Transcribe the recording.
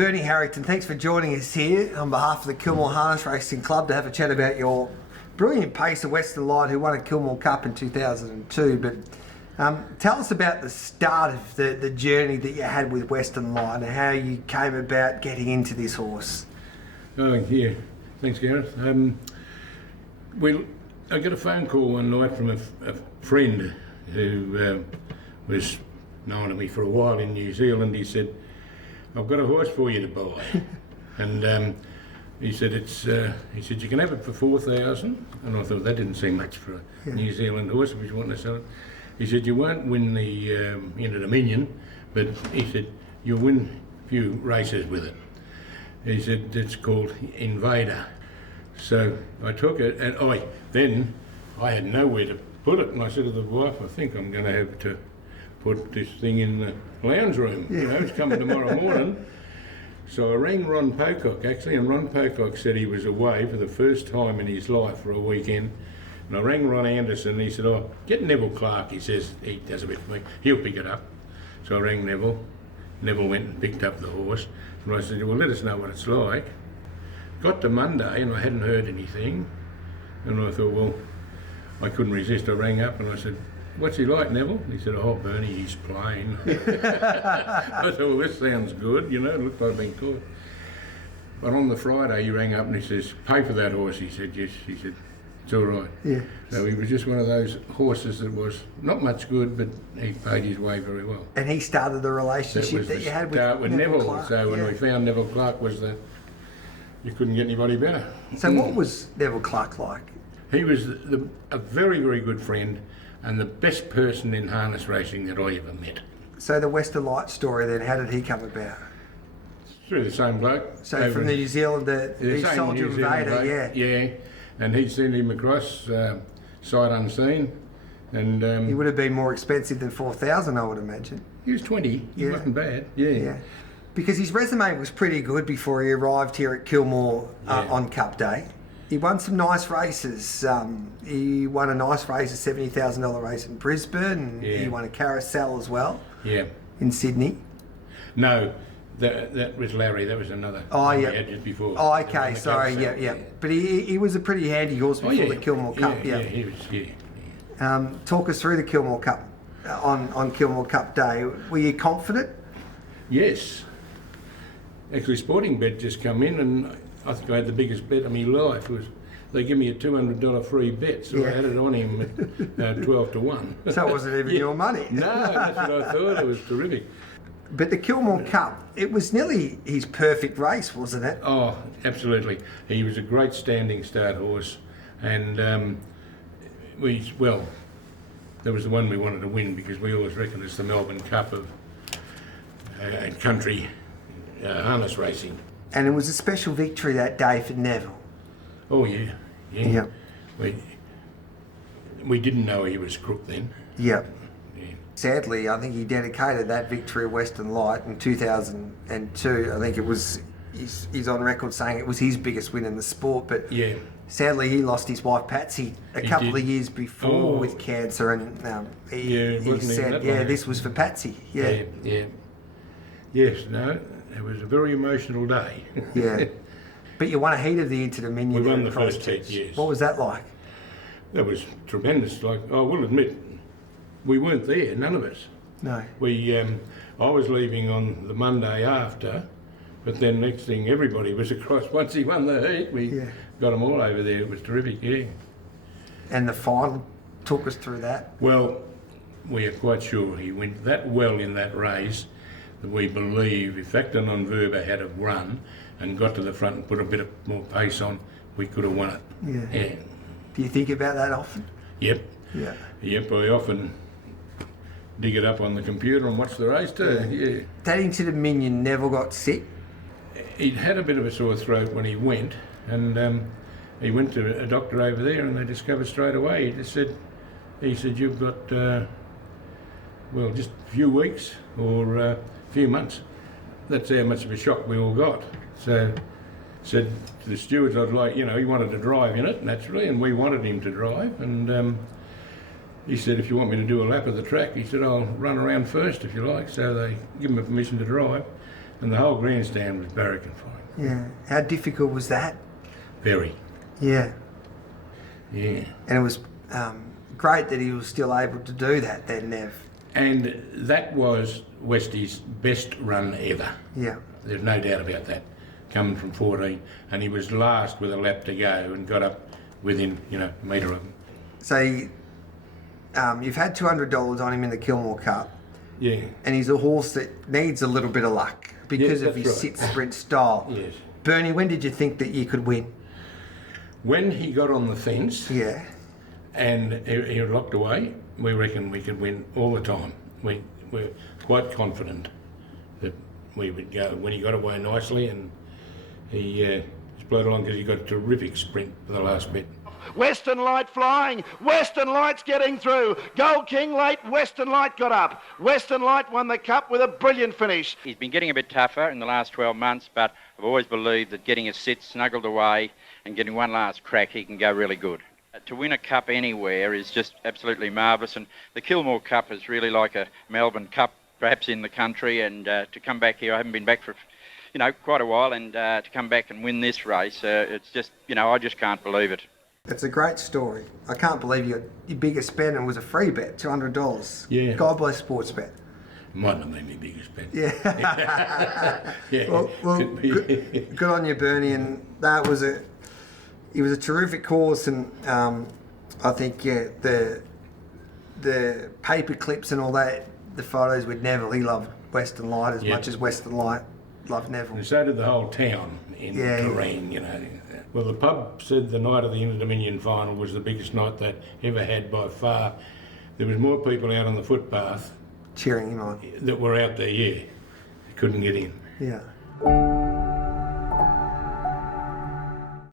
Bernie Harrington, thanks for joining us here on behalf of the Kilmore Harness Racing Club to have a chat about your brilliant pacer, Western Light, who won a Kilmore Cup in 2002. But tell us about the start of the journey that you had with Western Light and how you came about getting into this horse. Oh, yeah. Thanks, Gareth. I got a phone call one night from a friend who was known to me for a while in New Zealand. He said, "I've got a horse for you to buy." And he said, you can have it for 4,000. And I thought, that didn't seem much for a New Zealand horse if you want to sell it. He said, you won't win the Dominion, but he said, you'll win a few races with it. He said, it's called Invader. So I took it, and then I had nowhere to put it, and I said to the wife, I think I'm going to have to put this thing in the lounge room. You know, it's coming tomorrow morning. So I rang Ron Pocock, actually, and Ron Pocock said he was away for the first time in his life for a weekend. And I rang Ron Anderson, and he said, get Neville Clark. He says, he does a bit for me. He'll pick it up. So I rang Neville. Neville went and picked up the horse. And I said, well, let us know what it's like. Got to Monday, and I hadn't heard anything. And I thought, well, I couldn't resist. I rang up, and I said, what's he like, Neville? He said, Bernie, he's plain. I thought, well, this sounds good, you know, it looked like I'd been caught. But on the Friday, he rang up and he says, pay for that horse. He said, yes. He said, it's all right. Yeah. So he was just one of those horses that was not much good, but he paid his way very well. And he started the relationship that you had with Neville Clark. So when we found Neville Clark you couldn't get anybody better. So what was Neville Clark like? He was a very, very good friend and the best person in harness racing that I ever met. So the Western Light story then, how did he come about? Through the same bloke. So from the New Zealand, the soldier Invader, Yeah, and he'd sent him across sight unseen. And he would have been more expensive than 4,000, I would imagine. He was 20, he wasn't bad, yeah. Because his resume was pretty good before he arrived here at Kilmore on Cup Day. He won some nice races. He won a nice race, a $70,000 race in Brisbane. He won a carousel as well. Yeah. In Sydney. No, that was Larry. That was another. We had just before. Oh, okay. Sorry. Yeah. But he was a pretty handy horse before the Kilmore Cup. Yeah, he was. Talk us through the Kilmore Cup on Kilmore Cup Day. Were you confident? Yes. Actually, Sporting Bet just come in, and I think I had the biggest bet of my life. They give me a $200 free bet, so I had it on him at 12 to 1. So it wasn't even your money. No, that's what I thought. It was terrific. But the Kilmore Cup, it was nearly his perfect race, wasn't it? Oh, absolutely. He was a great standing start horse, and that was the one we wanted to win because we always reckon it's the Melbourne Cup of country harness racing. And it was a special victory that day for Neville. Oh, yeah. We didn't know he was crook then. Yeah. Sadly, I think he dedicated that victory of Western Light in 2002. I think it was, he's on record saying it was his biggest win in the sport, but sadly he lost his wife Patsy a couple of years before with cancer, and he said, this was for Patsy. Yeah. Yes, no, it was a very emotional day. Yeah. But you won a heat of the Inter-Dominion. We won the first heat, yes. What was that like? That was tremendous. I will admit, we weren't there, none of us. No. I was leaving on the Monday after, but then next thing everybody was across. Once he won the heat, we got them all over there. It was terrific, yeah. And the final, talk us through that. Well, we are quite sure he went that well in that race that we believe if Acton on Verba had have run and got to the front and put a bit of more pace on, we could have won it. Yeah. Do you think about that often? Yep. Yeah. Yep, I often dig it up on the computer and watch the race too. Yeah. That Inter-Dominion Neville got sick? He'd had a bit of a sore throat when he went, and he went to a doctor over there and they discovered straight away. He said, you've got, just a few weeks or a few months. That's how much of a shock we all got. So said to the stewards, he wanted to drive in it, naturally, and we wanted him to drive. And he said, if you want me to do a lap of the track, he said, I'll run around first if you like. So they give him permission to drive. And the whole grandstand was barracking for him. Yeah. How difficult was that? Very. Yeah. Yeah. And it was great that he was still able to do that then, Nev. And that was Westie's best run ever. Yeah. There's no doubt about that. Coming from 14, and he was last with a lap to go and got up within, a metre of him. So you've had $200 on him in the Kilmore Cup. Yeah. And he's a horse that needs a little bit of luck because of his right. sit-sprint style. Yes. Bernie, when did you think that you could win? When he got on the fence, Yeah. and he locked away, we reckon we could win all the time. We're quite confident that we would go. When he got away nicely, and he blowed along because he got a terrific sprint for the last bit. Western Light flying. Western Light's getting through. Gold King late. Western Light got up. Western Light won the cup with a brilliant finish. He's been getting a bit tougher in the last 12 months, but I've always believed that getting a sit snuggled away and getting one last crack, he can go really good. To win a cup anywhere is just absolutely marvellous, and the Kilmore Cup is really like a Melbourne Cup, perhaps in the country, and to come back here, I haven't been back for quite a while, and to come back and win this race, it's just, I just can't believe it. It's a great story. I can't believe your biggest bet and was a free bet, $200. Yeah. God bless Sportsbet. Mightn't have been my biggest bet. Yeah. Yeah. Well, good on you, Bernie. And that was it was a terrific course, and I think the paper clips and all that, the photos with Neville, he loved Western Light as much as Western Light loved Neville. And so did the whole town in Terrain, Well, the pub said the night of the Inter-Dominion final was the biggest night they'd ever had by far. There was more people out on the footpath Cheering him on. that were out there, They couldn't get in. Yeah.